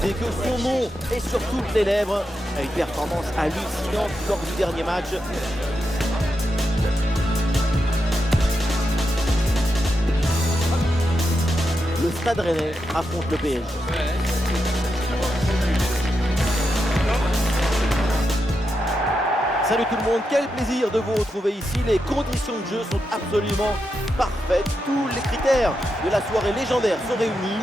diffusé que son nom est sur toutes les lèvres. Une performance hallucinante lors du dernier match. Le Stade Rennais affronte le PSG. Salut tout le monde, quel plaisir de vous retrouver ici. Les conditions de jeu sont absolument parfaites. Tous les critères de la soirée légendaire sont réunis.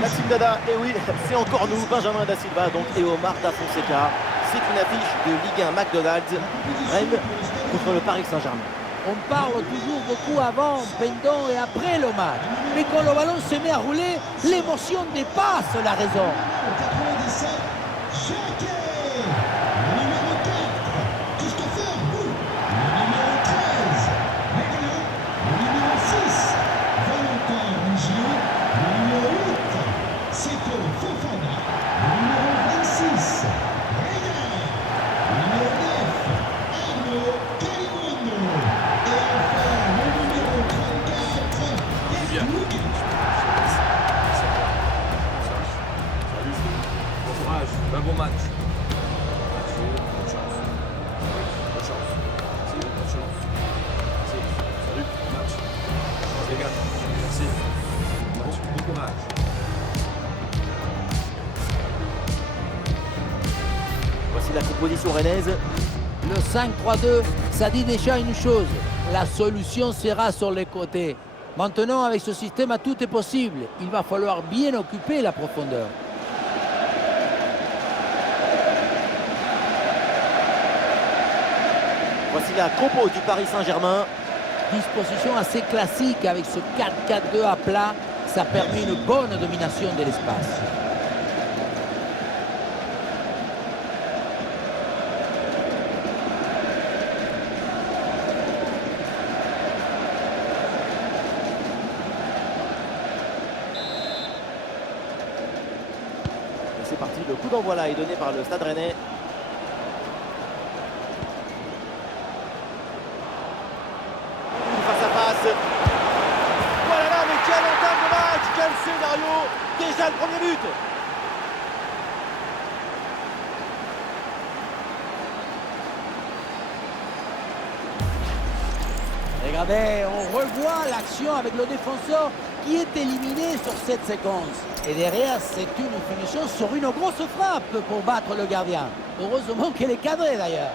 Maxime Dada, et oui, c'est encore nous, Benjamin Da Silva donc, et Omar Da Fonseca. C'est une affiche de Ligue 1 McDonald's, Rennes contre le Paris Saint-Germain. On parle toujours beaucoup avant, pendant et après le match. Mais quand le ballon se met à rouler, l'émotion dépasse la raison. Un bon match. Salut, match. Les gars, merci. Bon courage. Voici la composition rennaise. Le 5-3-2, ça dit déjà une chose. La solution sera sur les côtés. Maintenant, avec ce système, tout est possible. Il va falloir bien occuper la profondeur. Voici la compo du Paris Saint-Germain. Disposition assez classique avec ce 4-4-2 à plat. Ça permet une bonne domination de l'espace. Et c'est parti, le coup d'envoi là est donné par le Stade Rennais. Voilà là, mais quelle entame de match, quel scénario, déjà le premier but. Regardez, on revoit l'action avec le défenseur qui est éliminé sur cette séquence. Et derrière, c'est une finition sur une grosse frappe pour battre le gardien. Heureusement qu'elle est cadrée d'ailleurs.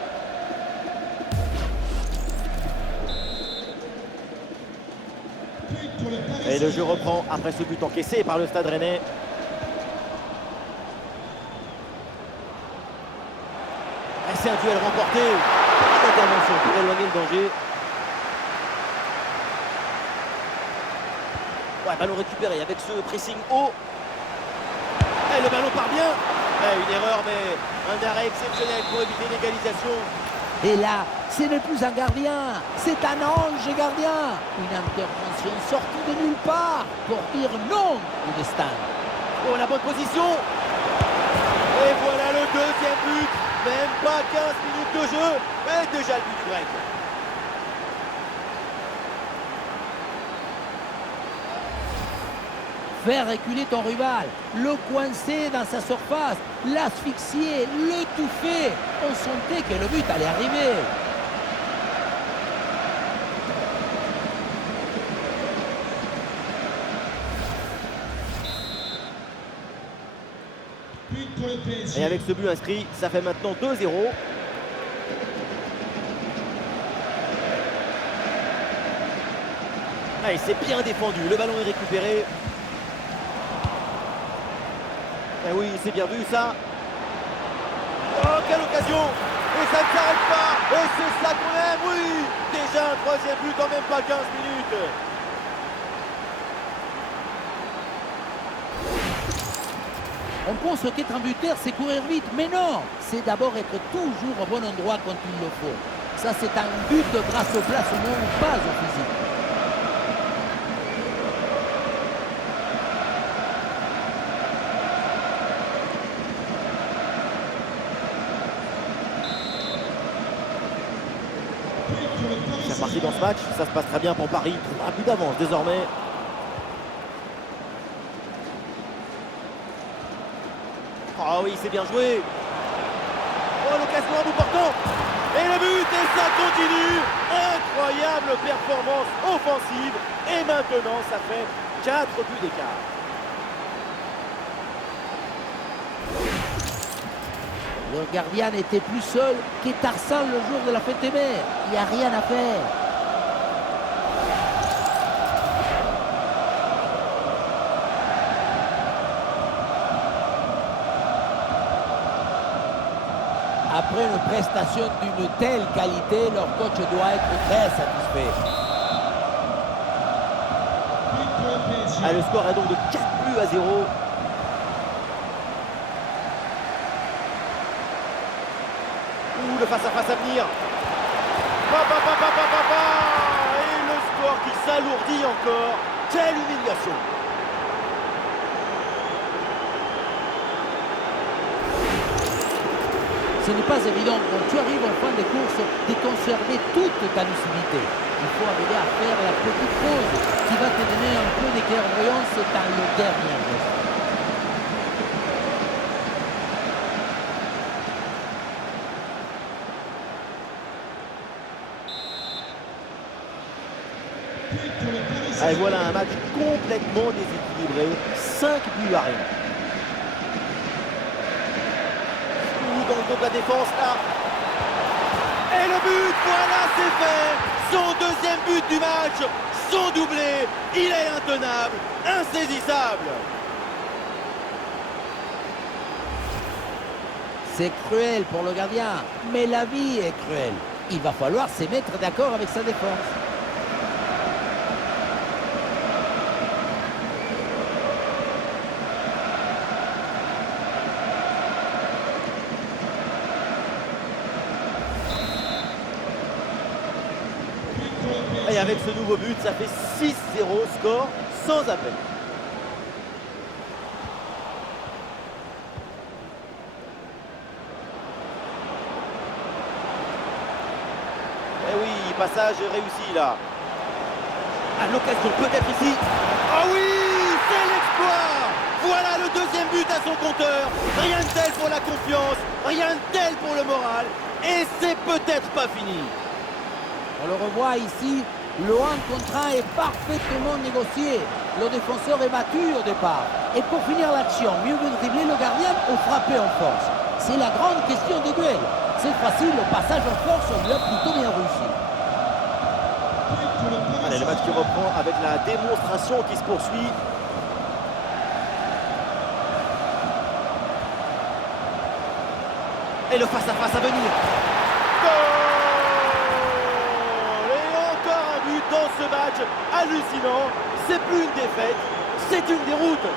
Et le jeu reprend après ce but encaissé par le Stade Rennais. Et c'est un duel remporté. Intervention pour éloigner le danger. Ouais, ballon récupéré avec ce pressing haut. Et le ballon part bien. Ouais, une erreur, mais un arrêt exceptionnel pour éviter l'égalisation. Et là, ce n'est plus un gardien, c'est un ange gardien. Une intervention sortie de nulle part pour dire non au destin. Oh, la bonne position. Et voilà le deuxième but. Même pas 15 minutes de jeu. Et déjà le but du break. Faire reculer ton rival, le coincer dans sa surface, l'asphyxier, l'étouffer. On sentait que le but allait arriver. Et avec ce but inscrit, ça fait maintenant 2-0. Allez, c'est bien défendu. Le ballon est récupéré. Et oui, c'est bien vu ça. Oh, quelle occasion! Et ça ne s'arrête pas! Et c'est ça qu'on aime, oui! Déjà un troisième but en même pas 15 minutes. On pense qu'être un buteur, c'est courir vite, mais non! C'est d'abord être toujours au bon endroit quand il le faut. Ça, c'est un but grâce au placement, pas au physique. C'est parti dans ce match, ça se passe très bien pour Paris. 3 buts d'avance désormais. Oh oui, c'est bien joué. Oh, l'occasion à bout portant. Et le but, et ça continue. Incroyable performance offensive. Et maintenant, ça fait 4 buts d'écart. Le gardien n'était plus seul qu'Étarsan le jour de la fête des mères. Il n'y a rien à faire. Après une prestation d'une telle qualité, leur coach doit être très satisfait. Ah, le score est donc de 4 buts à 0. Ouh, le face-à-face à venir. Et le score qui s'alourdit encore. Quelle humiliation. Ce n'est pas évident quand tu arrives en fin de course de conserver toute ta lucidité. Il faut arriver à faire la petite pause qui va te donner un peu de clairvoyance dans le dernier geste. Et voilà un match complètement déséquilibré. 5 buts à rien. Dans le dos de la défense là. Et le but, voilà, c'est fait. Son deuxième but du match, son doublé, il est intenable, insaisissable. C'est cruel pour le gardien, mais la vie est cruelle. Il va falloir se mettre d'accord avec sa défense. Et avec ce nouveau but, ça fait 6-0, score sans appel. Et oui, passage réussi là. À l'occasion peut-être ici. Ah oui, c'est l'exploit. Voilà le deuxième but à son compteur. Rien de tel pour la confiance, rien de tel pour le moral. Et c'est peut-être pas fini. On le revoit ici, le 1 contre 1 est parfaitement négocié. Le défenseur est battu au départ. Et pour finir l'action, mieux vaut dribbler le gardien ou frapper en force. C'est la grande question des duels. Cette fois-ci, le passage en force lui a plutôt bien réussi. Allez, le match qui reprend avec la démonstration qui se poursuit. Et le face-à-face à venir. Dans ce match hallucinant, c'est plus une défaite, c'est une déroute.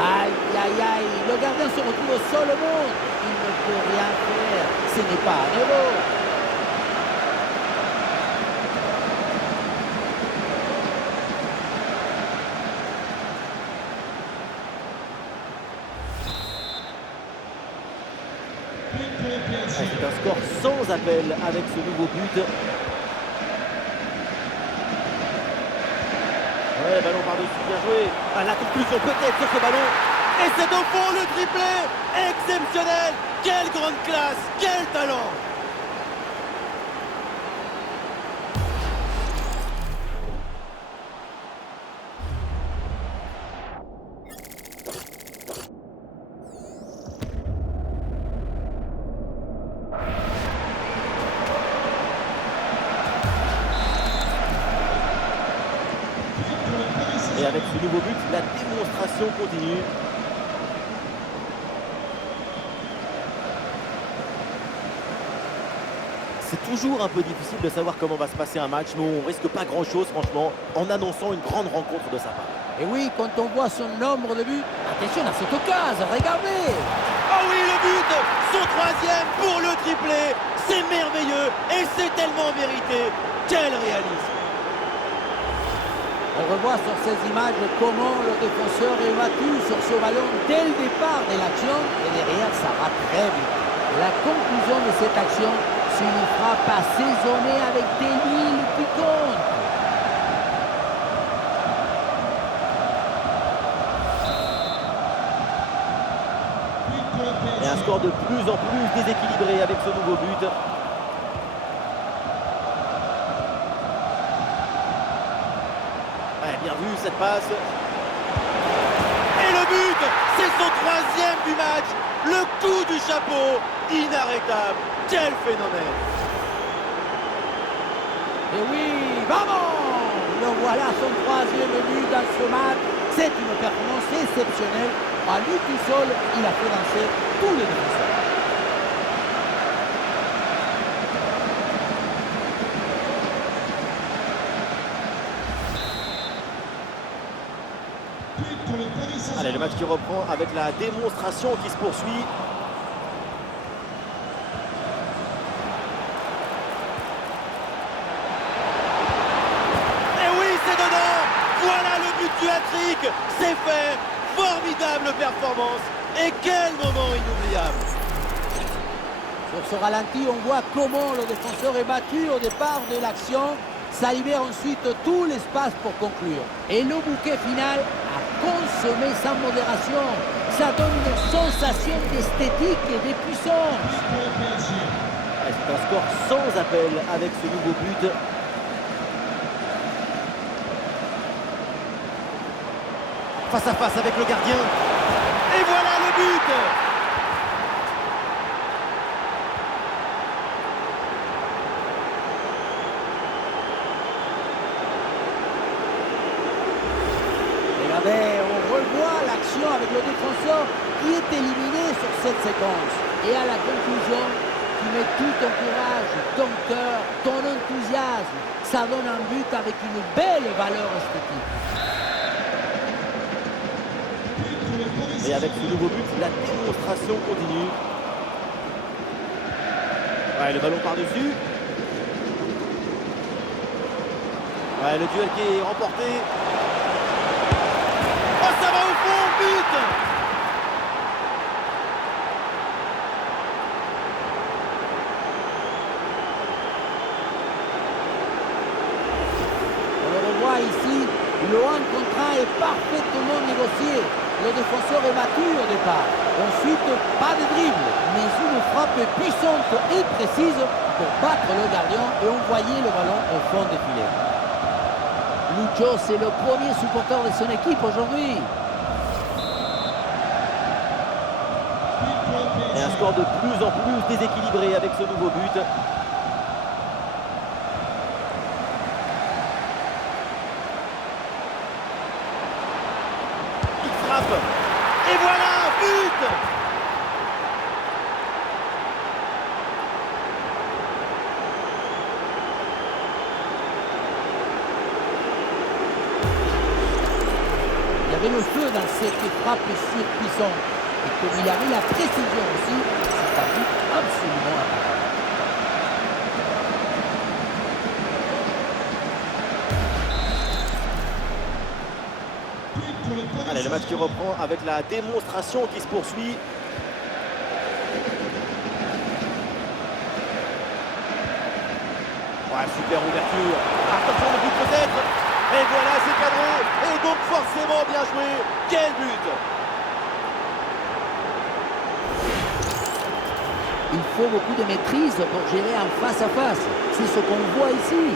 Aïe, aïe, aïe, le gardien se retrouve au sol au monde. Il ne peut rien faire, ce n'est pas un héros. C'est un score sans appel avec ce nouveau but. Ouais, ballon par-dessus, bien joué. Ah, la conclusion peut-être sur ce ballon. Et c'est au fond le triplé. Exceptionnel. Quelle grande classe, quel talent. Et avec ce nouveau but, la démonstration continue. C'est toujours un peu difficile de savoir comment va se passer un match, mais on risque pas grand-chose, franchement, en annonçant une grande rencontre de sa part. Et oui, quand on voit son nombre de buts, attention à cette occasion, regardez. Oh oui, le but, son troisième pour le triplé, c'est merveilleux et c'est tellement mérité. Quel réalisme! On revoit sur ces images comment le défenseur est battu sur ce ballon dès le départ de l'action et derrière ça va très vite. La conclusion de cette action, c'est une frappe assaisonnée avec des lignes piquantes. Et un score de plus en plus déséquilibré avec ce nouveau but. Ouais, bien vu cette passe. Et le but, c'est son troisième du match. Le coup du chapeau, inarrêtable. Quel phénomène. Et oui, vamos! Le voilà son troisième but dans ce match. C'est une performance exceptionnelle. À lui tout seul, il a fait danser tous les défenseurs. Allez, le match qui reprend avec la démonstration qui se poursuit. Et oui, c'est dedans. Voilà le but du hat-trick. C'est fait. Formidable performance. Et quel moment inoubliable. Sur ce ralenti, on voit comment le défenseur est battu au départ de l'action. Ça libère ensuite tout l'espace pour conclure. Et le bouquet final a consommé sans modération. Ça donne une sensation d'esthétique et de puissance. C'est un score sans appel avec ce nouveau but. Face à face avec le gardien. Et voilà le but. Regardez, on revoit l'action avec le défenseur qui est éliminé sur cette séquence. Et à la conclusion, tu mets tout ton courage, ton cœur, ton enthousiasme. Ça donne un but avec une belle valeur esthétique. Et avec ce nouveau but, la démonstration continue. Ouais, le ballon par-dessus. Ouais, le duel qui est remporté. Oh, ça va au fond, but! On le revoit ici, le 1 contre 1 est parfaitement négocié. Le défenseur est battu au départ. Ensuite, pas de dribble, mais une frappe puissante et précise pour battre le gardien et envoyer le ballon au fond des filets. Lucho, c'est le premier supporter de son équipe aujourd'hui. Et un score de plus en plus déséquilibré avec ce nouveau but. Il frappe. Et voilà, but! Il y avait le feu dans cette frappe surpuissante. Et comme il avait la précision aussi, c'est un but absolument imparable. Allez, le match qui reprend avec la démonstration qui se poursuit. Ouais, super ouverture. Attention le but peut-être. Et voilà, c'est cadré. Et donc forcément bien joué. Quel but! Il faut beaucoup de maîtrise pour gérer en face à face. C'est ce qu'on voit ici.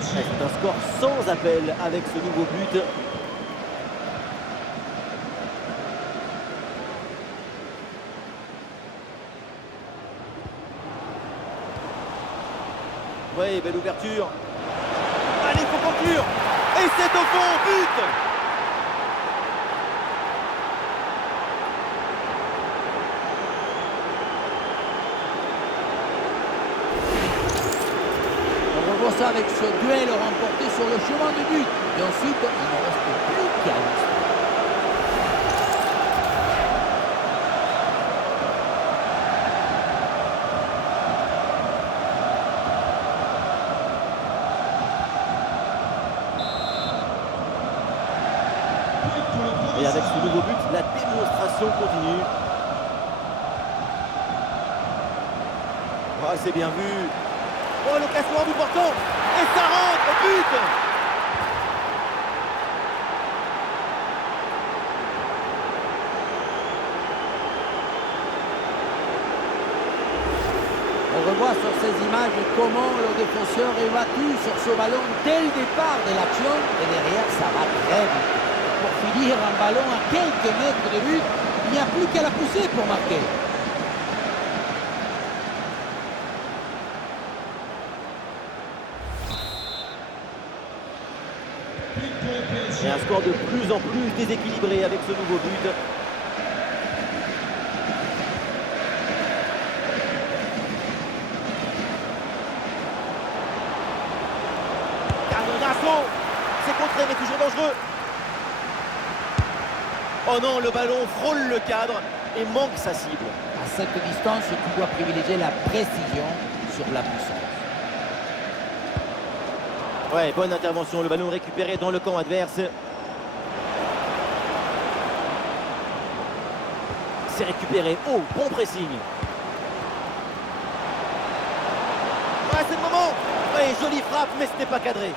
C'est un score sans appel avec ce nouveau but. Oui, belle ouverture. Allez, il faut conclure. Et c'est au fond, but! On revoit ça avec ce duel remporté sur le chemin du but. Et ensuite, il ne reste plus qu'à l'histoire. Et avec ce nouveau but, la démonstration continue. Oh, c'est bien vu. Oh, l'occasion en bout portant. Et ça rentre, but. On revoit sur ces images comment le défenseur est battu sur ce ballon dès le départ de l'action et derrière ça va très vite. Pour finir un ballon à quelques mètres de but, il n'y a plus qu'à la pousser pour marquer. Et un score de plus en plus déséquilibré avec ce nouveau but. Canonasso, c'est contré mais toujours dangereux. Oh non, le ballon frôle le cadre et manque sa cible. À cette distance, tu dois privilégier la précision sur la puissance. Ouais, bonne intervention, le ballon récupéré dans le camp adverse. C'est récupéré. Oh, bon pressing. Ouais, c'est le moment. Ouais, jolie frappe, mais ce n'est pas cadré.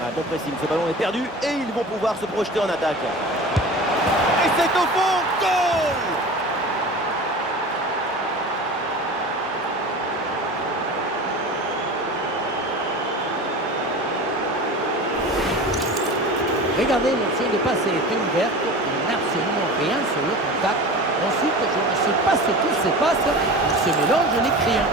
Ah, bon pressing, ce ballon est perdu et ils vont pouvoir se projeter en attaque. Et c'est au fond, goal! Regardez, l'option de passe était ouverte, il n'a absolument rien sur le contact. Ensuite, je ne sais pas ce qu'il se passe, il se mélange les crayons.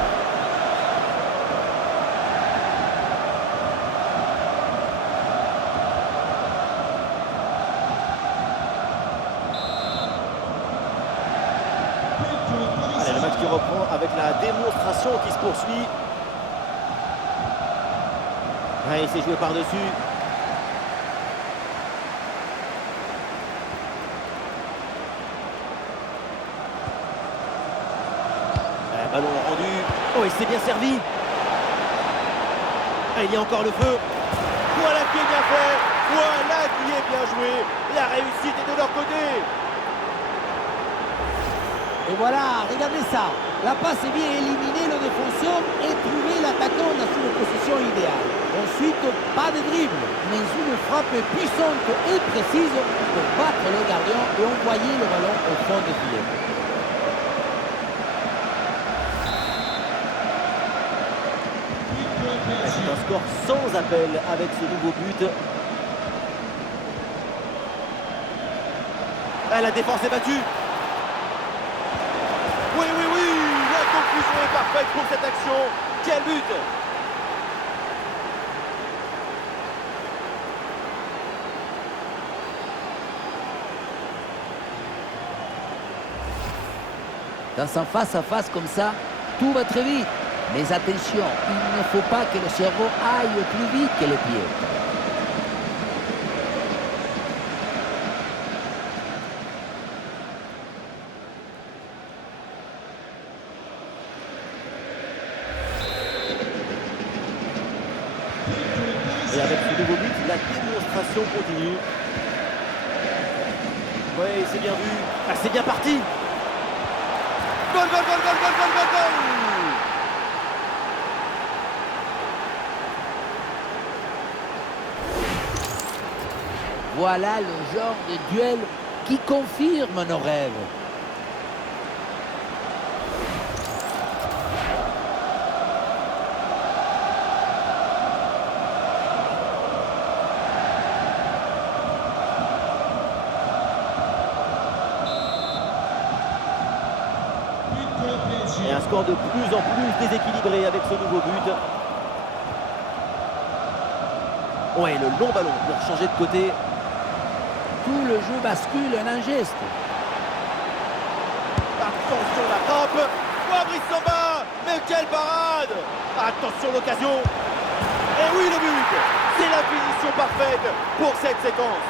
Allez, le match qui reprend avec la démonstration qui se poursuit. Ouais, il s'est joué par-dessus. Ballon rendu. Oh, il s'est bien servi. Ah, il y a encore le feu. Voilà qui est bien fait. Voilà qui est bien joué. La réussite est de leur côté. Et voilà, regardez ça. La passe est bien éliminée, le défenseur et trouvé l'attaquant dans une position idéale. Ensuite, pas de dribble, mais une frappe puissante et précise pour battre le gardien et envoyer le ballon au fond du filet. C'est un score sans appel avec ce nouveau but. Ah, la défense est battue. Oui, oui, oui, la conclusion est parfaite pour cette action. Quel but! Dans un face-à-face comme ça, tout va très vite. Mais attention, il ne faut pas que le cerveau aille plus vite que les pieds. Et avec ce nouveau but, la démonstration continue. Oui, c'est bien vu. Ah, c'est bien parti. Goal, goal, goal, goal, goal, goal, goal, goal. Voilà le genre de duel qui confirme nos rêves. Et un score de plus en plus déséquilibré avec ce nouveau but. Ouais, le long ballon pour changer de côté. Tout le jeu bascule en un geste. Attention la frappe. Fabrice Samba. Mais quelle parade. Attention l'occasion. Et oui, le but. C'est la finition parfaite pour cette séquence.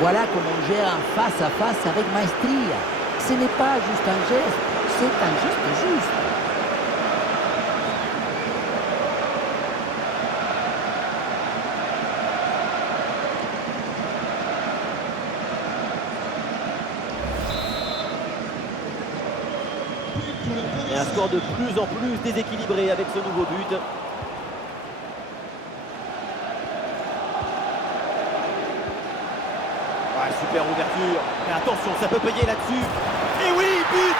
Voilà comment on gère un face-à-face avec maestria. Ce n'est pas juste un geste, c'est un geste juste. Et un score de plus en plus déséquilibré avec ce nouveau but. Ouais, super ouverture. Mais attention, ça peut payer là-dessus. Et oui, but!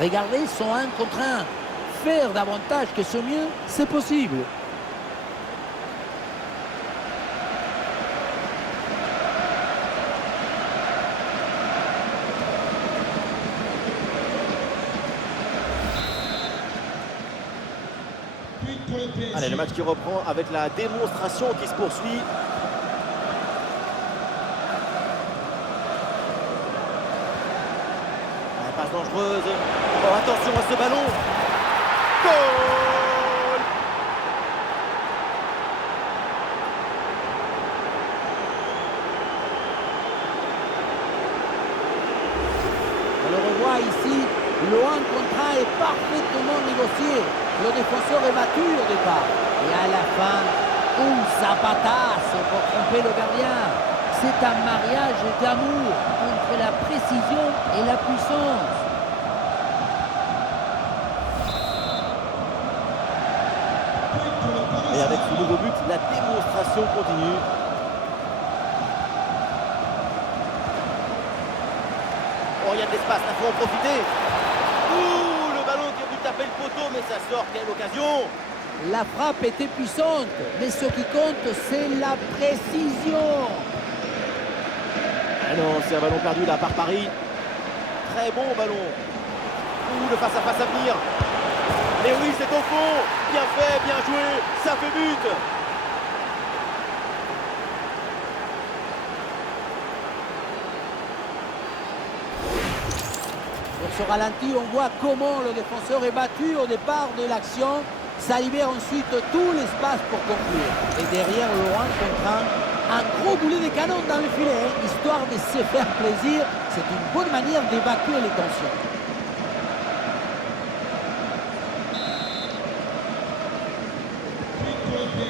Regardez son 1 contre 1. Faire davantage que ce mieux, c'est possible. Allez, le match qui reprend avec la démonstration qui se poursuit. La passe dangereuse. Oh, attention à ce ballon. Goal! On le revoit ici, le 1 contre 1 est parfaitement négocié. Le défenseur est battu au départ. Et à la fin, un zapatasse pour tromper le gardien. C'est un mariage d'amour entre la précision et la puissance. Et avec ce nouveau but, la démonstration continue. Oh, il y a de l'espace, il faut en profiter. Ouh, le ballon qui a dû taper le poteau, mais ça sort, quelle occasion! La frappe était puissante, mais ce qui compte, c'est la précision. Ah non, c'est un ballon perdu là par Paris. Très bon ballon. Ouh, le face-à-face à venir. Mais oui, c'est au fond. Bien fait, bien joué. Ça fait but. Sur ce ralenti, on voit comment le défenseur est battu au départ de l'action. Ça libère ensuite tout l'espace pour conclure. Et derrière le 1 contre 1 gros boulet de canon dans le filet, histoire de se faire plaisir. C'est une bonne manière d'évacuer les tensions.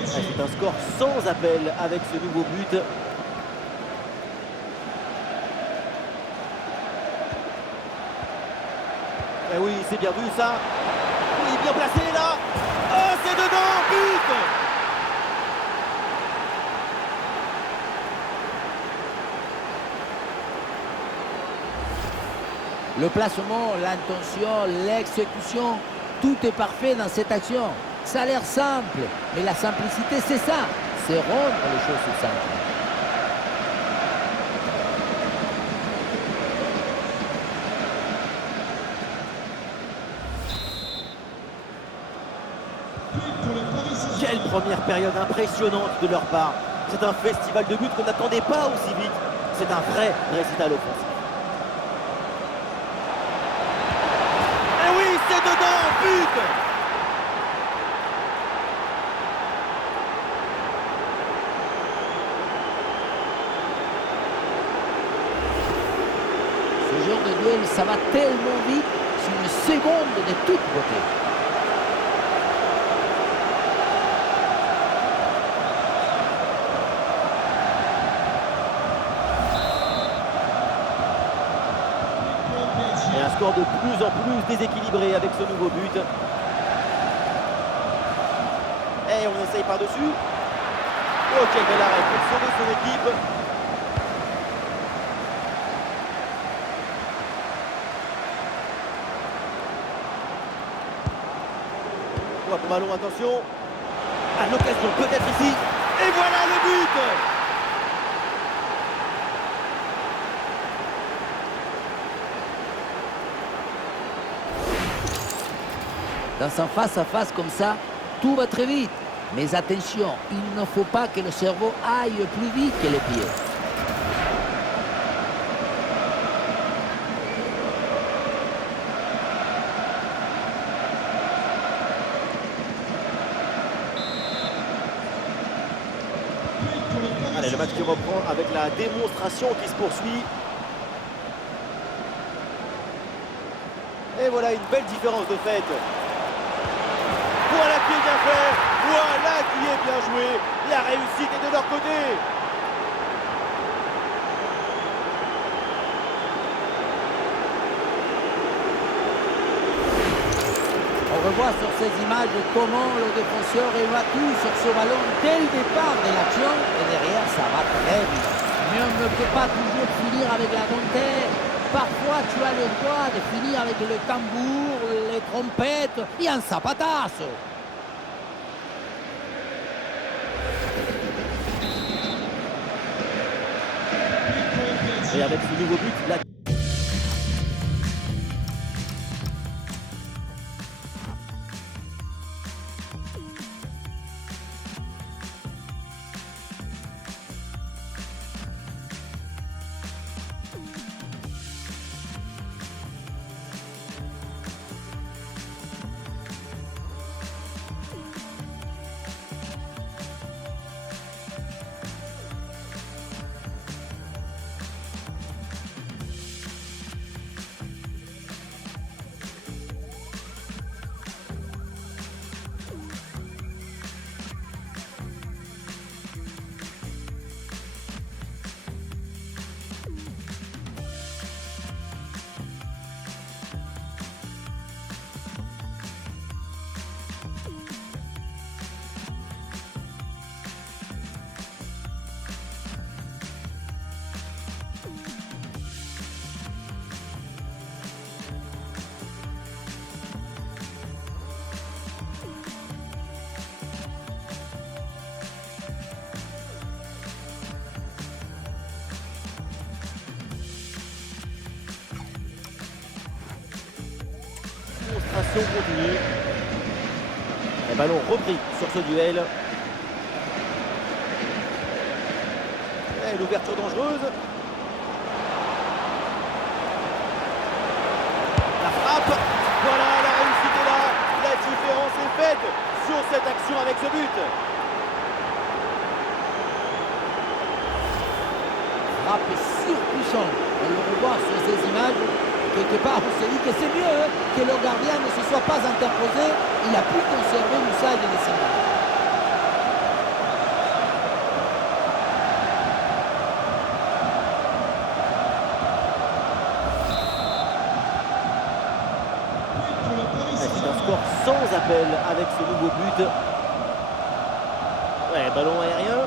C'est un score sans appel avec ce nouveau but. Eh oui, c'est bien vu ça. Oui, bien placé là. Oh, c'est dedans, but! Le placement, l'intention, l'exécution, tout est parfait dans cette action. Ça a l'air simple, mais la simplicité, c'est ça. C'est rendre les choses simples. Quelle première période impressionnante de leur part. C'est un festival de buts qu'on n'attendait pas aussi vite. C'est un vrai récital offensif. Et oui, c'est dedans, but! Ce genre de duel, ça va tellement vite, c'est une seconde de toute beauté. Et un score de plus en plus déséquilibré avec ce nouveau but. Et on essaye par-dessus. Oh, quel bel arrêt pour sauver son équipe. Oh, bon ballon, attention. À l'occasion, peut-être ici. Et voilà le but! Dans un face-à-face comme ça, tout va très vite. Mais attention, il ne faut pas que le cerveau aille plus vite que les pieds. match qui reprend avec la démonstration qui se poursuit. Et voilà une belle différence de fait. Voilà qui est bien fait. Voilà qui est bien joué. La réussite est de leur côté. On revoit sur ces images comment le défenseur évacue sur ce ballon dès le départ de l'action. Et derrière, ça va très vite. Mais on ne peut pas toujours finir avec la bonne tête. Parfois, tu as le droit de finir avec le tambour, les trompettes et un zapatasso. Et avec ce nouveau but, la démonstration continue. Le ballon repris sur ce duel. Et l'ouverture dangereuse. La frappe. Voilà, la réussite est là. La différence est faite sur cette action avec ce but. Frappe surpuissante. On le revoit sur ces images. Quelque part, on se dit que c'est mieux que le gardien ne se soit pas interposé. Il a pu conserver l'usage des images. C'est un score sans appel avec ce nouveau but. Ouais, ballon aérien.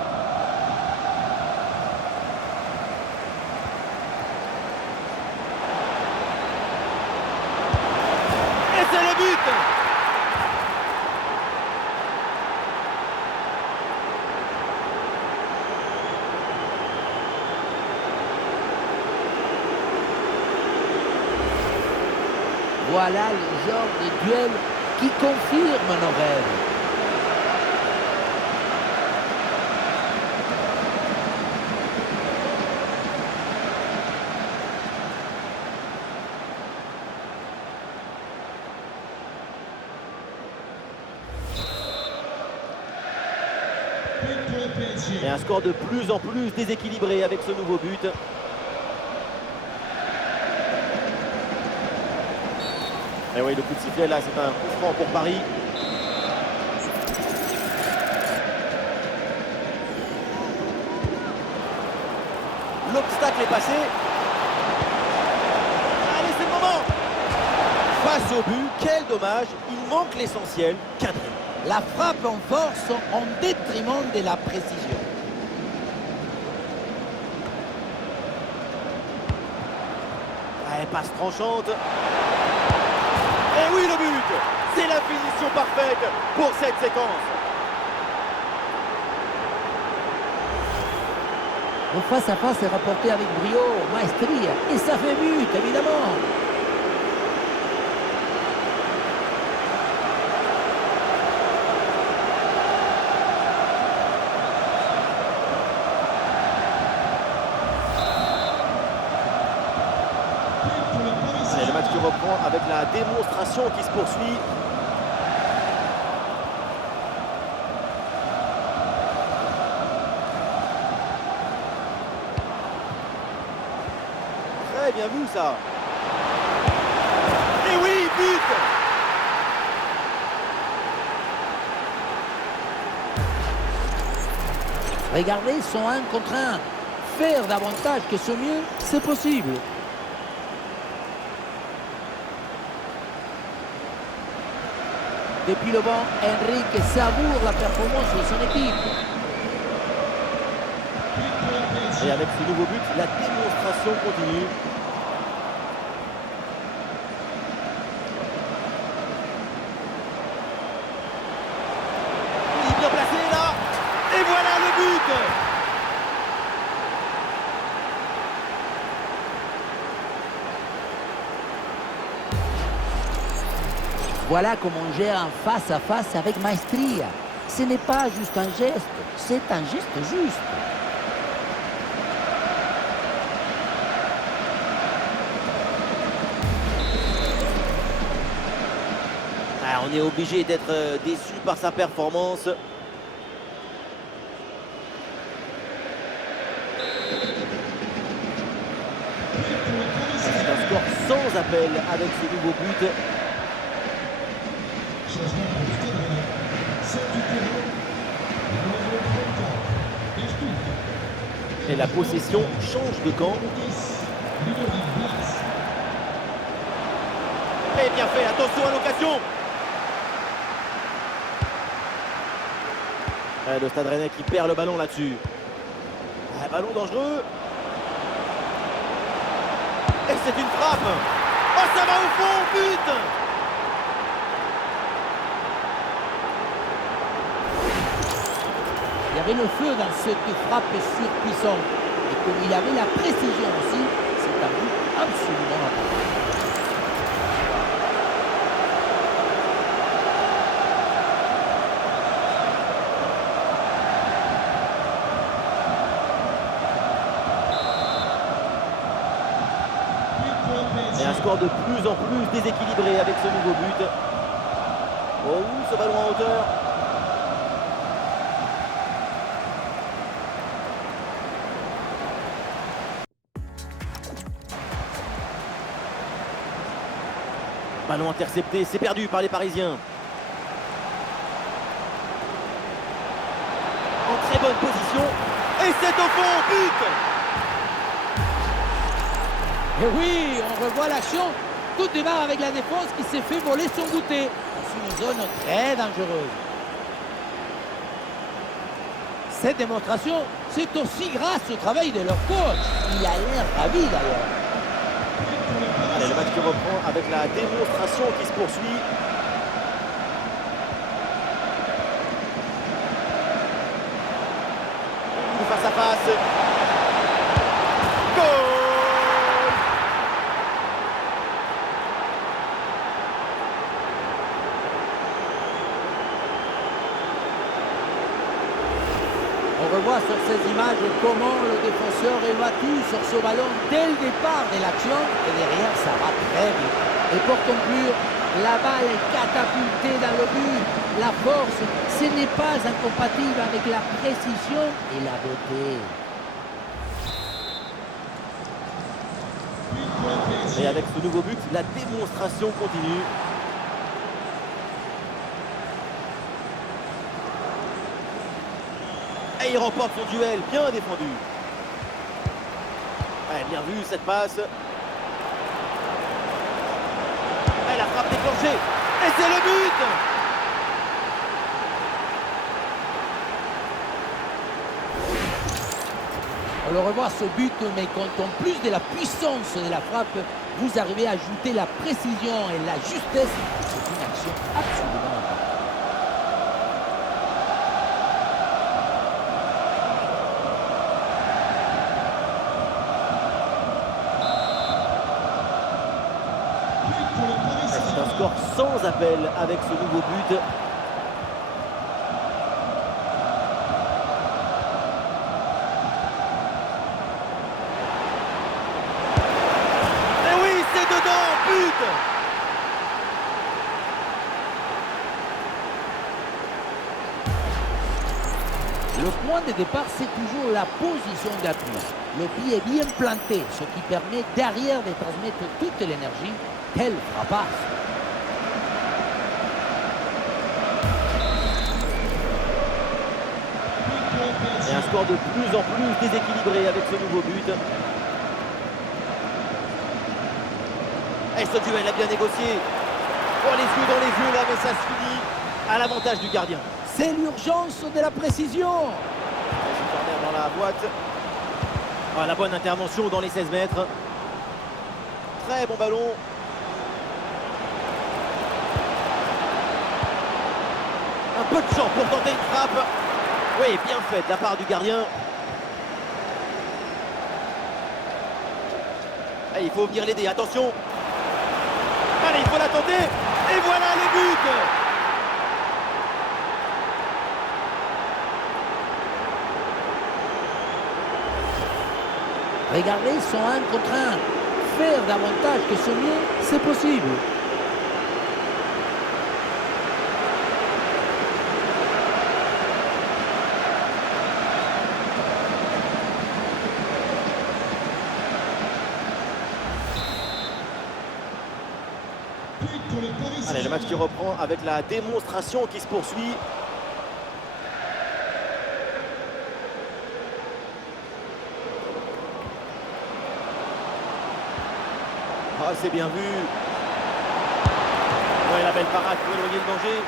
Et c'est le but! Voilà le genre de duel qui confirme nos rêves. Et un score de plus en plus déséquilibré avec ce nouveau but. Et oui, le coup de sifflet là, c'est un coup franc pour Paris. L'obstacle est passé. Allez, c'est le moment. Face au but, quel dommage. Il manque l'essentiel, cadré. La frappe en force en détriment de la précision. Allez, passe tranchante. Et oui, le but. C'est la finition parfaite pour cette séquence. Le face-à-face est rapporté avec brio, maestria. Et ça fait but, évidemment. Et le match qui reprend avec la démonstration qui se poursuit. ça. Et oui, but! Regardez son 1 contre 1. Faire davantage que ce mieux, c'est possible. Depuis le banc, Enrique savoure la performance de son équipe. Et avec ce nouveau but, la démonstration continue. Il est bien placé là. Et voilà le but. Voilà comment on gère un face-à-face avec maestria. Ce n'est pas juste un geste, c'est un geste juste. Ah, on est obligé d'être déçu par sa performance. C'est un score sans appel avec ce nouveau but. Et la possession change de camp. Et bien fait, attention à l'occasion. Le Stade Rennais qui perd le ballon là-dessus. Un ballon dangereux. Et c'est une frappe. Oh, ça va au fond, but. Il y avait le feu dans cette frappe surpuissante. Et comme il avait la précision aussi, c'est un but absolument important. Et un score de plus en plus déséquilibré avec ce nouveau but. Oh, ce ballon en hauteur. Ballon intercepté, c'est perdu par les Parisiens. En très bonne position. Et c'est au fond, but! Et oui, on revoit l'action. Tout démarre avec la défense qui s'est fait voler son goûter dans une zone très dangereuse. Cette démonstration, c'est aussi grâce au travail de leur coach. Il a l'air ravi d'ailleurs. Allez, le match qui reprend avec la démonstration qui se poursuit. Face à face. Goal! On revoit sur ces images comment le défenseur est battu sur ce ballon dès le départ de l'action et derrière ça va très vite. Et pour conclure, la balle est catapultée dans le but. La force, ce n'est pas incompatible avec la précision et la beauté. Et avec ce nouveau but, la démonstration continue. Et il remporte son duel, bien défendu. Ouais, bien vu cette passe. Et la frappe déclenchée. Et c'est le but! On le revoit ce but, mais quand en plus de la puissance de la frappe, vous arrivez à ajouter la précision et la justesse, c'est une action absolument importante. C'est un score sans appel avec ce nouveau but. Et oui, c'est dedans, but! Le point de départ, c'est toujours la position d'appui. Le pied est bien planté, ce qui permet derrière de transmettre toute l'énergie. Quelle frappasse! Et un score de plus en plus déséquilibré avec ce nouveau but. Et ce duel a bien négocié. Oh, les yeux dans les yeux là, mais ça se finit à l'avantage du gardien. C'est l'urgence de la précision. Corner dans la boîte. Ah, la bonne intervention dans les 16 mètres. Très bon ballon. Un peu de champ pour tenter une frappe. Oui, bien fait de la part du gardien. Et il faut venir l'aider, attention. Allez, il faut la tenter. Et voilà le but. Regardez, ils sont un contre un. Faire davantage que ce mieux, c'est possible. Allez, le match qui reprend avec la démonstration qui se poursuit. Ah, c'est bien vu. Ouais, la belle parade pour éloigner le danger.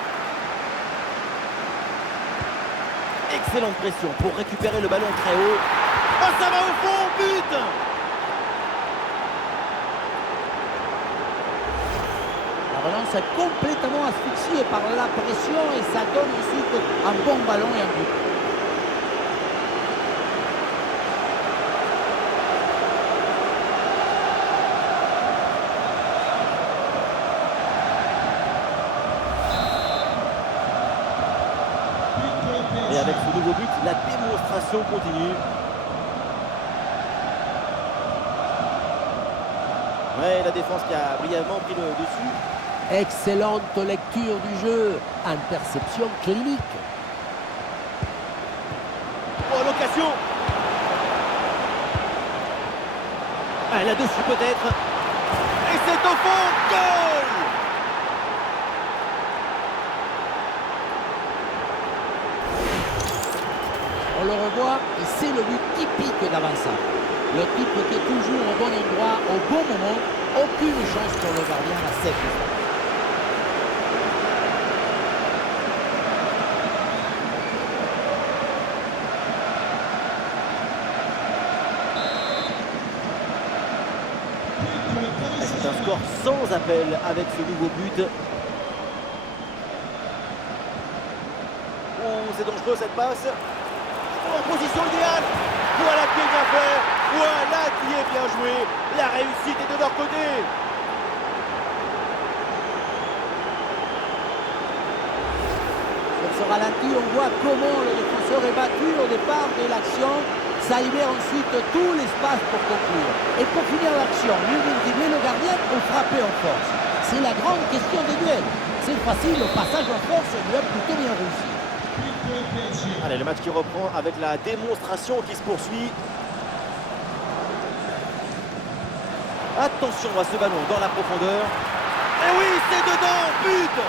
Excellente pression pour récupérer le ballon très haut. Oh, ça va au fond, but! La relance est complètement asphyxiée par la pression et ça donne ensuite un bon ballon et un but. Et avec ce nouveau but, la démonstration continue. Ouais, la défense qui a brièvement pris le dessus. Excellente lecture du jeu. Interception clinique. Oh, l'occasion. Ah, là-dessus peut-être. Et c'est au fond. Goal! On le revoit et c'est le but typique d'Avançat. Le type qui est toujours au bon endroit, au bon moment. Aucune chance pour le gardien à cette distance. C'est un score sans appel avec ce nouveau but. Oh, c'est dangereux cette passe. En position idéale. Voilà qui est bien fait. Voilà qui est bien joué. La réussite est de leur côté. Sur ce ralenti, on voit comment le défenseur est battu au départ de l'action. Ça libère ensuite tout l'espace pour conclure. Et pour finir l'action, mieux vaut dribbler le gardien ou frapper en force. C'est la grande question des duels. C'est facile, le passage en force lui a plutôt bien réussi. Allez, le match qui reprend avec la démonstration qui se poursuit. Attention à ce ballon dans la profondeur. Et oui, c'est dedans, but!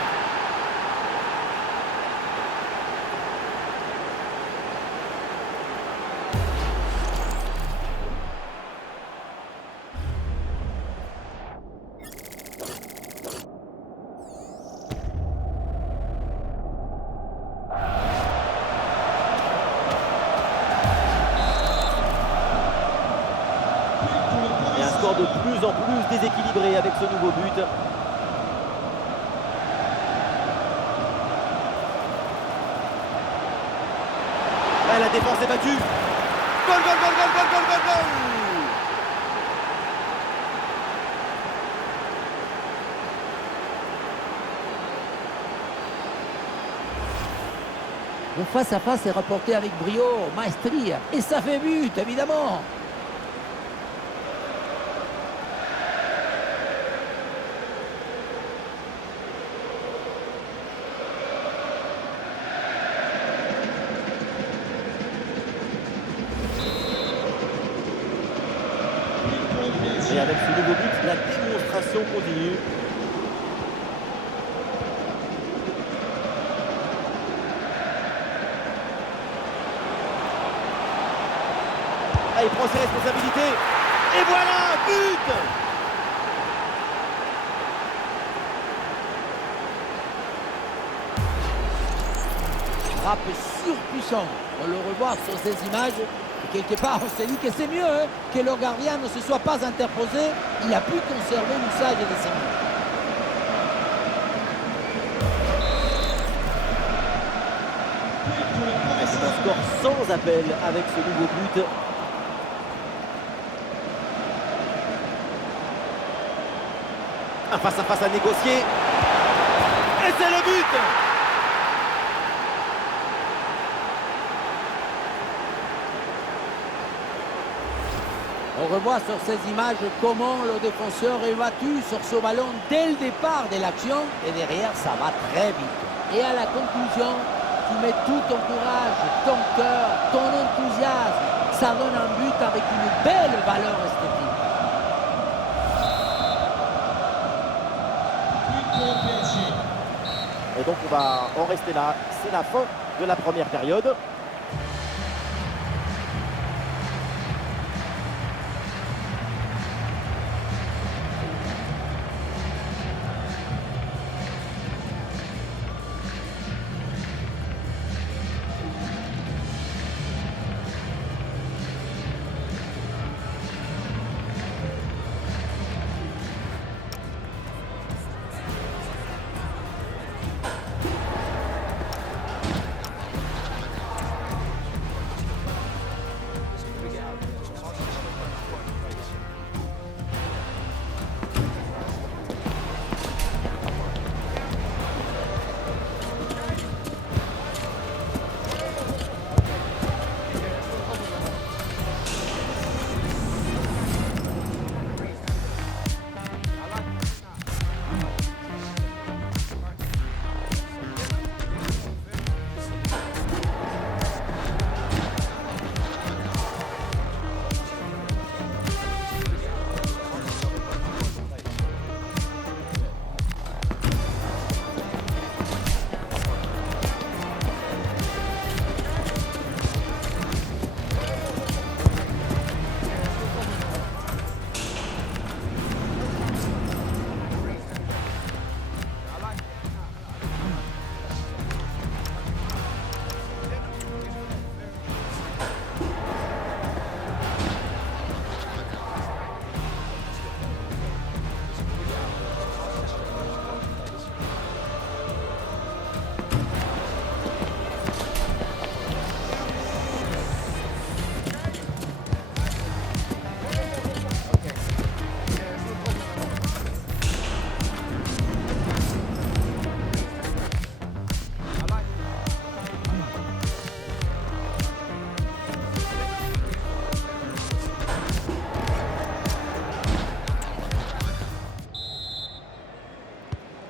Et un score de plus en plus déséquilibré avec ce nouveau but. Ah, la défense est battue. Goal, goal, goal, goal, goal, goal, goal, goal! Le face-à-face est rapporté avec brio, maestria. Et ça fait but, évidemment. l'action continue. Ah, il prend ses responsabilités. Et voilà, but! Frappe surpuissante. On le revoit sur ces images. Et quelque part, on se dit que c'est mieux que le gardien ne se soit pas interposé. Il a pu conserver l'usage de ses mains. C'est un score sans appel avec ce nouveau but. Un face-à-face à négocier. Et c'est le but! On revoit sur ces images comment le défenseur est battu sur ce ballon dès le départ de l'action. Et derrière, ça va très vite. Et à la conclusion, tu mets tout ton courage, ton cœur, ton enthousiasme. Ça donne un but avec une belle valeur esthétique. Et donc on va en rester là. C'est la fin de la première période.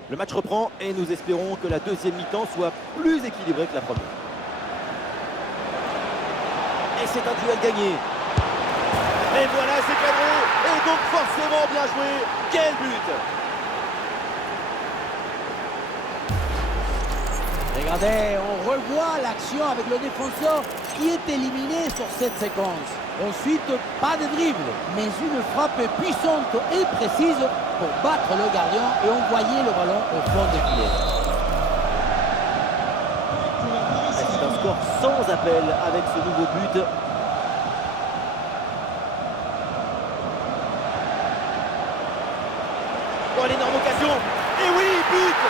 Le match reprend et nous espérons que la deuxième mi-temps soit plus équilibrée que la première. Et c'est un duel gagné. Et voilà, c'est cadré. Et donc forcément bien joué. Quel but! Regardez, on revoit l'action avec le défenseur qui est éliminé sur cette séquence. Ensuite, pas de dribble, mais une frappe puissante et précise pour battre le gardien et envoyer le ballon au fond des filets. C'est un score sans appel avec ce nouveau but. Oh, l'énorme occasion. Et oui, but!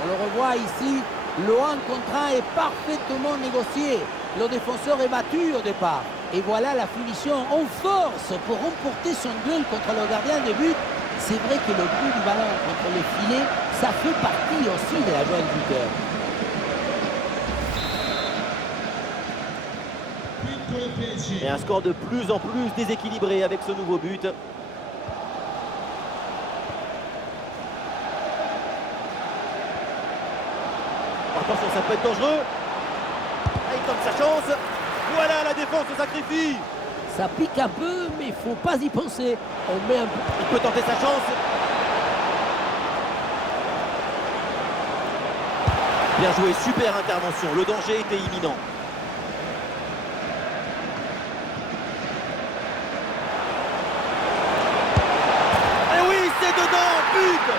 On le revoit ici, le 1 contre 1 est parfaitement négocié. Le défenseur est battu au départ. Et voilà la finition en force pour remporter son duel contre le gardien de but. C'est vrai que le but du ballon contre le filet, ça fait partie aussi de la joie du buteur. Et un score de plus en plus déséquilibré avec ce nouveau but. Attention, ça peut être dangereux. Ah, il tente sa chance. Voilà, la défense se sacrifie. Ça pique un peu, mais il faut pas y penser. On met un peu... Il peut tenter sa chance. Bien joué, super intervention. Le danger était imminent. Et oui, c'est dedans, but!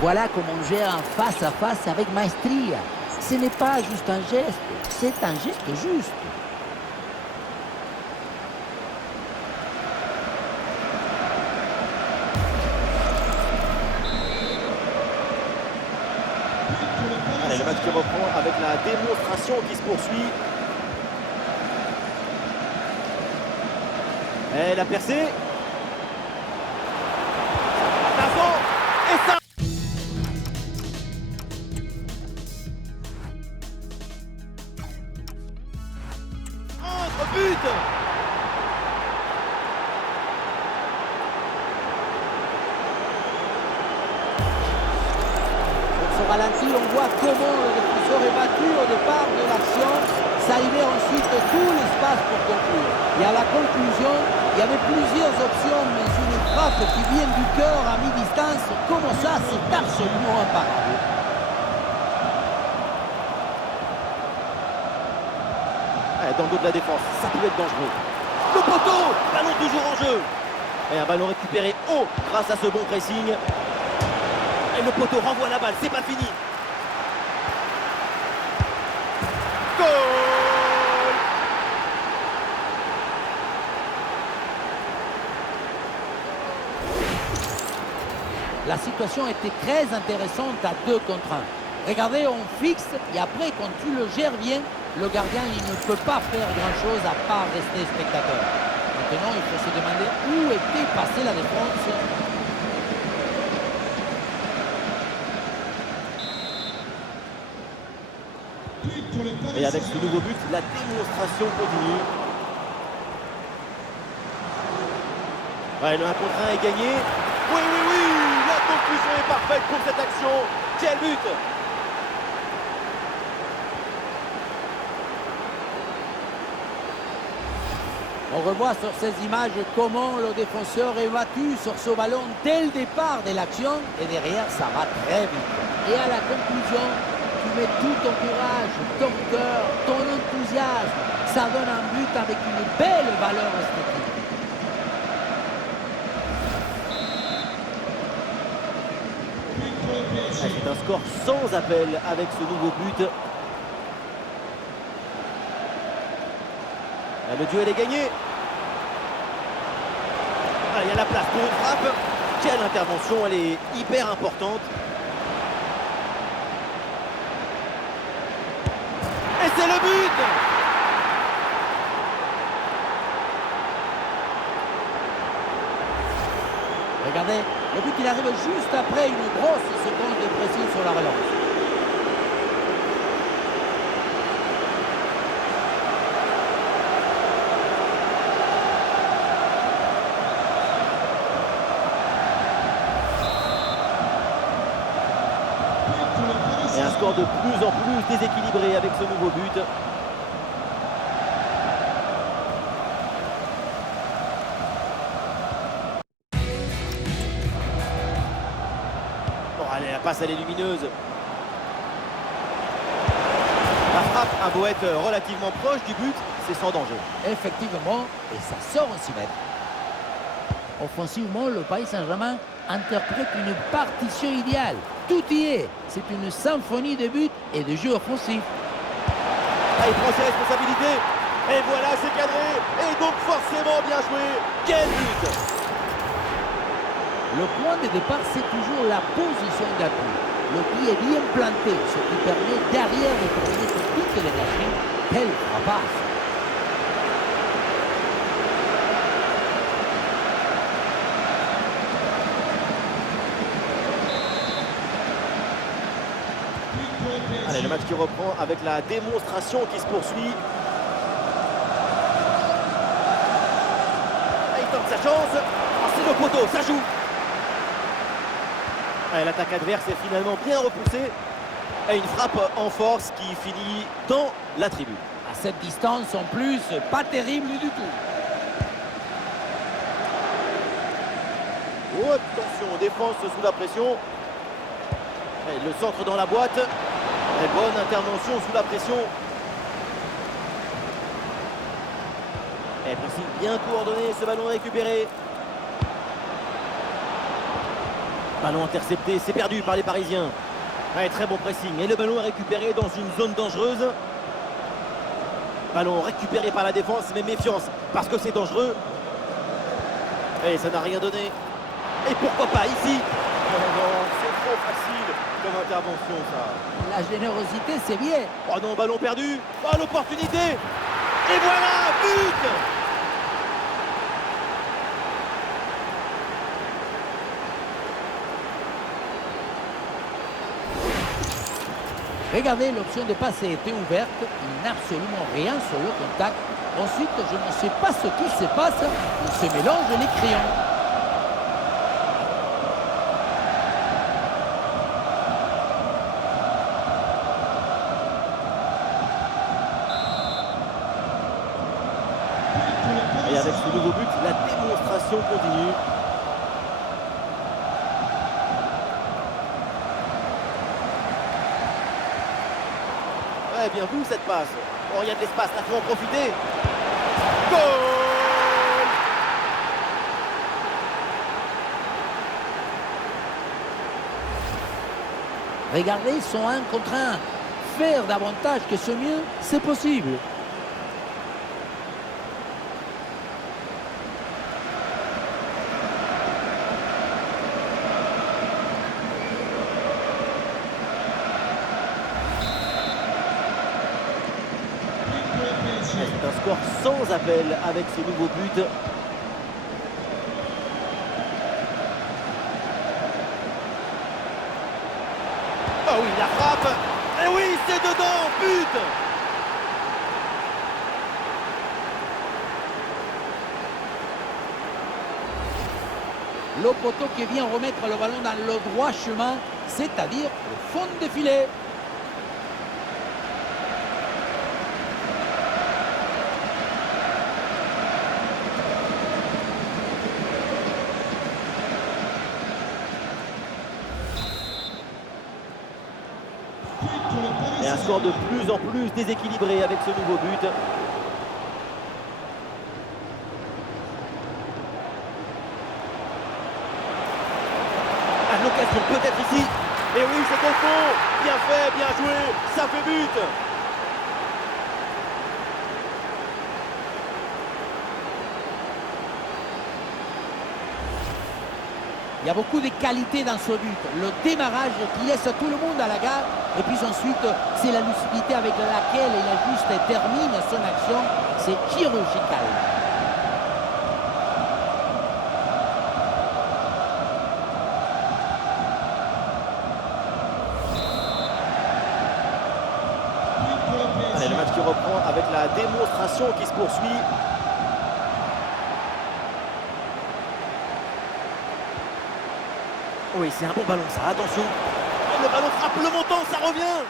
Voilà comment on gère un face-à-face avec maestria. Ce n'est pas juste un geste, c'est un geste juste. Allez, le match qui reprend avec la démonstration qui se poursuit. Elle a percé. Attention. Et ça. Entre but. Au ralenti, on voit comment le défenseur est battu au départ de l'action. Ça libère ensuite tout l'espace pour conclure. Et à la conclusion, il y avait plusieurs options, mais une frappe qui vient du cœur à mi-distance, comme ça, c'est absolument imparable. Allez, dans le dos de la défense, ça peut être dangereux. Le poteau, ballon toujours en jeu. Et un ballon récupéré haut grâce à ce bon pressing. Et le poteau renvoie la balle, c'est pas fini. Goal! La situation était très intéressante à 2 contre 1. Regardez, on fixe et après, quand tu le gères bien, le gardien il ne peut pas faire grand-chose à part rester spectateur. Maintenant, il faut se demander où était passée la défense. Et avec ce nouveau but, la démonstration continue. Ouais, le 1 contre 1 est gagné. Oui, oui, oui! La conclusion est parfaite pour cette action. Quel but! On revoit sur ces images comment le défenseur est battu sur ce ballon dès le départ de l'action et derrière ça va très vite. Et à la conclusion, tu mets tout ton courage, ton cœur, ton enthousiasme. Ça donne un but avec une belle valeur esthétique. C'est un score sans appel avec ce nouveau but. Le duel est gagné. Il y a la place pour une frappe. Quelle intervention, elle est hyper importante. Et c'est le but! Regardez, le but il arrive juste après une grosse seconde de pression sur la relance. Et un score de plus en plus déséquilibré avec ce nouveau but. Bon, allez, la passe, elle est lumineuse. La frappe a beau être relativement proche du but, c'est sans danger. Effectivement, et ça sort en 6 mètres. Offensivement, le Paris Saint-Germain interprète une partition idéale. Tout y est. C'est une symphonie de buts et de jeux offensifs. Il prend ses responsabilités. Et voilà, c'est cadré. Et donc forcément bien joué. Quel but! Le point de départ, c'est toujours la position d'appui. Le pied est bien planté, ce qui permet derrière de transmettre toute l'énergie. Quelle frappe! Allez, le match qui reprend avec la démonstration qui se poursuit. Il tente sa chance. C'est le poteau, ça joue. L'attaque adverse est finalement bien repoussée. Et une frappe en force qui finit dans la tribune. À cette distance, en plus, pas terrible du tout. Oh, attention, défense sous la pression. Et le centre dans la boîte. Et bonne intervention sous la pression. Et pressing bien coordonné, ce ballon récupéré. Ballon intercepté, c'est perdu par les Parisiens. Ouais, très bon pressing. Et le ballon est récupéré dans une zone dangereuse. Ballon récupéré par la défense, mais méfiance, parce que c'est dangereux. Et ça n'a rien donné. Et pourquoi pas ici? Non, c'est trop facile comme intervention, ça. La générosité, c'est bien. Oh non, ballon perdu. Oh, l'opportunité. Et voilà, but! Regardez, l'option de passe était ouverte. Il n'a absolument rien sur le contact. Ensuite, je ne sais pas ce qui se passe. Il se mélange les crayons. Et avec ce nouveau but, la démonstration continue. Ouais, bien vu cette passe. Oh, il y a de l'espace, là, faut en profiter. Goal! Regardez, ils sont 1 contre 1. Faire davantage que ce mieux, c'est possible. C'est un score sans appel avec ce nouveau but. Ah oui, la frappe. Et oui, c'est dedans, but. Le poteau qui vient remettre le ballon dans le droit chemin, c'est-à-dire au fond des filets. Et un score de plus en plus déséquilibré avec ce nouveau but. À l'occasion peut-être ici. Et oui, c'est au fond. Bien fait, bien joué. Ça fait but. Il y a beaucoup de qualité dans ce but. Le démarrage qui laisse tout le monde à la gare. Et puis ensuite, c'est la lucidité avec laquelle il ajuste et termine son action. C'est chirurgical. Allez, le match qui reprend avec la démonstration qui se poursuit. Oui, c'est un bon ballon ça, attention. Oh, le ballon frappe le montant, ça revient.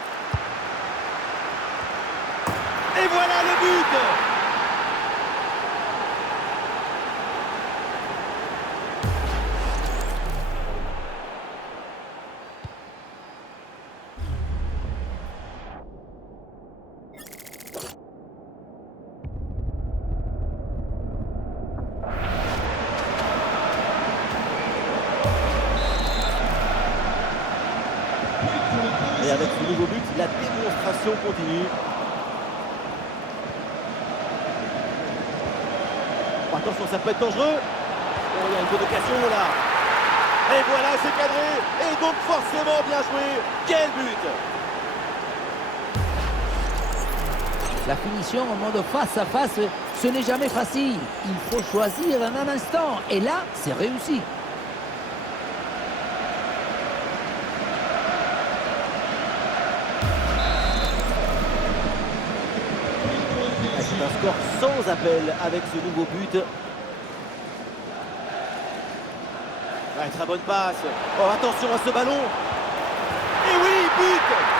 Et voilà le but. Et avec ce nouveau but, la démonstration continue. Oh, attention, ça peut être dangereux. Oh, il y a une bonne occasion là. Et voilà, c'est cadré. Et donc forcément bien joué. Quel but! La finition en mode face à face, ce n'est jamais facile. Il faut choisir en un instant. Et là, c'est réussi. C'est un score sans appel avec ce nouveau but. Ouais, très bonne passe. Oh, attention à ce ballon. Et oui, but!